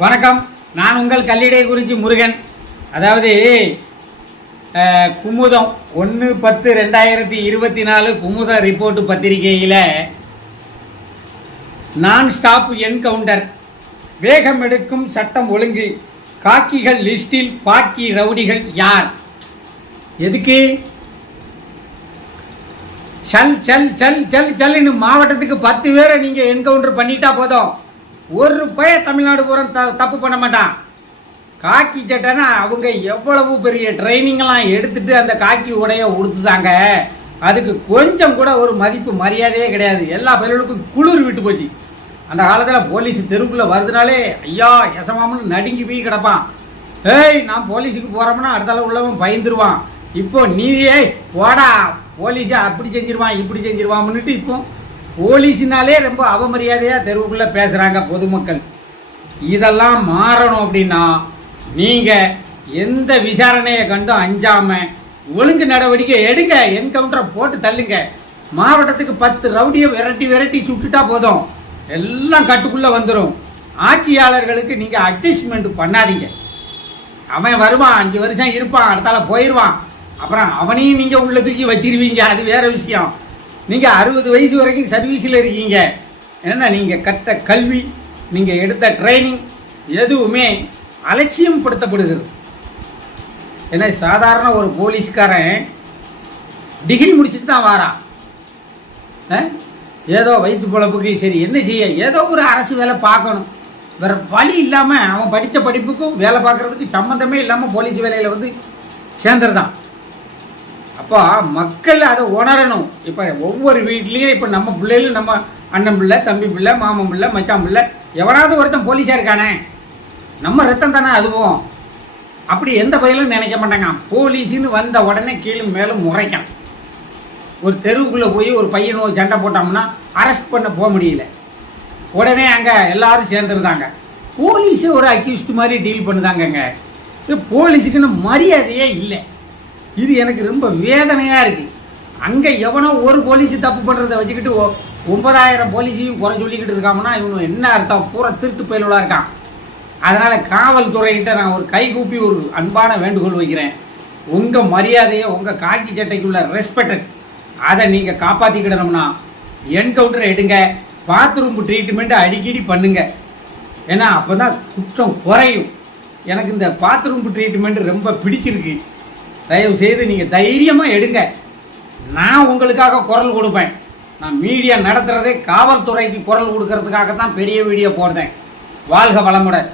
வணக்கம். நான் உங்கள் கல்லிடை குறிச்சி முருகன். அதாவது குமுதம் ஒன்று பத்து ரெண்டாயிரத்தி இருபத்தி நாலு குமுதம் ரிப்போர்ட் பத்திரிகையில் நான் ஸ்டாப் என்கவுண்டர் வேகம் எடுக்கும் சட்டம் ஒழுங்கு. காக்கிகள் லிஸ்டில் பாக்கி ரவுடிகள் யார்? எதுக்கு? சல் சல் சல் சல் சல்னு மாவட்டத்துக்கு பத்து பேரை நீங்கள் என்கவுண்டர் பண்ணிட்டா போதும். ஒரு பய தமிழ்நாடு பூரம் த தப்பு பண்ண மாட்டான். காக்கி சட்டைனா அவங்க எவ்வளவு பெரிய ட்ரைனிங்கெல்லாம் எடுத்துட்டு அந்த காக்கி உடைய உடுத்துதாங்க. அதுக்கு கொஞ்சம் கூட ஒரு மதிப்பு மரியாதையே கிடையாது. எல்லா பயிர்களுக்கும் குளிர் விட்டு போச்சு. அந்த காலத்தில் போலீஸ் தெருவுக்குள்ள வருதுனாலே ஐயா எசமாமன்னு நடுங்கி போய் கிடப்பான். ஏய் நான் போலீஸுக்கு போறோம்னா அடுத்தால உள்ளவன் பயந்துருவான். இப்போ நீ ஏய் போடா போலீஸா அப்படி செஞ்சிருவான் இப்படி செஞ்சிருவான்னுட்டு இப்போ போலீஸினாலே ரொம்ப அவமரியாதையாக தெருவுக்குள்ளே பேசுகிறாங்க பொதுமக்கள். இதெல்லாம் மாறணும் அப்படின்னா நீங்கள் எந்த விசாரணையை கண்டும் அஞ்சாமல் ஒழுங்கு நடவடிக்கை எடுங்க என்கவுண்டரை போட்டு தள்ளுங்க. மாவட்டத்துக்கு பத்து ரவுடியை விரட்டி விரட்டி சுட்டுட்டா போதும். எல்லாம் கட்டுக்குள்ளே வந்துடும் ஆட்சியாளர்களுக்கு நீங்கள் அட்ஜஸ்ட்மெண்ட் பண்ணாதீங்க. அவன் வருவான் அஞ்சு வருஷம் இருப்பான் அடுத்தால போயிடுவான் அப்புறம் அவனையும் நீங்கள் உள்ள தூக்கி வச்சிருவீங்க அது வேற விஷயம். நீங்கள் அறுபது வயசு வரைக்கும் சர்வீஸில் இருக்கீங்க. என்னென்னா நீங்கள் கற்ற கல்வி நீங்கள் எடுத்த ட்ரைனிங் எதுவுமே அலட்சியம் படுத்தப்படுகிறது ஏன்னா சாதாரண ஒரு போலீஸ்காரன் டிகிரி முடிச்சுட்டு தான் வாரான். ஏதோ வயிற்று பொழப்புக்கு சரி என்ன செய்ய? ஏதோ ஒரு அரசு வேலை பார்க்கணும். வேறு வழி இல்லாமல் அவன் படித்த படிப்புக்கும் வேலை பார்க்குறதுக்கு சம்மந்தமே இல்லாமல் போலீஸ் வேலையில் வந்து சேர்ந்துருதான். அப்போ மக்கள் அதை உணரணும். இப்போ ஒவ்வொரு வீட்லேயும் இப்போ நம்ம பிள்ளைகளும் நம்ம அண்ணன் பிள்ளை தம்பி பிள்ளை மாமன் பிள்ளை மச்சான் பிள்ளை எவனாவது ஒருத்தன் போலீஸாக இருக்கானே? நம்ம ரத்தம் தானே அதுவும். அப்படி எந்த பயிலும் நினைக்க மாட்டாங்க. போலீஸ்னு வந்த உடனே கீழே மேலும் முறைக்கான் ஒரு தெருவுக்குள்ளே போய் ஒரு பையன் ஒரு சண்டை போட்டோம்னா அரெஸ்ட் பண்ண போக முடியல. உடனே அங்கே எல்லாரும் சேர்ந்துருந்தாங்க. போலீஸை ஒரு அக்யூஸ்ட் மாதிரி டீல் பண்ணுதாங்கங்க. இது போலீஸுக்குன்னு மரியாதையே இல்லை. இது எனக்கு ரொம்ப வேதனையாக இருக்குது அங்கே எவனோ ஒரு போலீஸ் தப்பு பண்ணுறதை வச்சுக்கிட்டு ஒன்பதாயிரம் போலீஸையும் குறை சொல்லிக்கிட்டு இருக்காங்கன்னா இவனு என்ன அர்த்தம்? பூரா திருட்டு பயலுவலாக இருக்கான். அதனால் காவல்துறைகிட்ட நான் ஒரு கை கூப்பி ஒரு அன்பான வேண்டுகோள் வைக்கிறேன். உங்கள் மரியாதையை உங்கள் காக்கி சட்டைக்குள்ள ரெஸ்பெக்ட் அதை நீங்கள் காப்பாற்றிக்கிடணும்னா என்கவுண்டர் எடுங்க. பாத்ரூம் ட்ரீட்மெண்ட்டை அடிக்கடி பண்ணுங்க. ஏன்னா அப்போ தான் குற்றம் குறையும். எனக்கு இந்த பாத்ரூம் ட்ரீட்மெண்ட் ரொம்ப பிடிச்சிருக்கு. தயவு செய்து நீங்கள் தைரியமாக எடுங்க. நான் உங்களுக்காக குரல் கொடுப்பேன். நான் மீடியா நடத்துகிறதே காவல்துறைக்கு குரல் கொடுக்கறதுக்காக தான் பெரிய வீடியோ போடுறேன். வாழ்க வளமுடன்.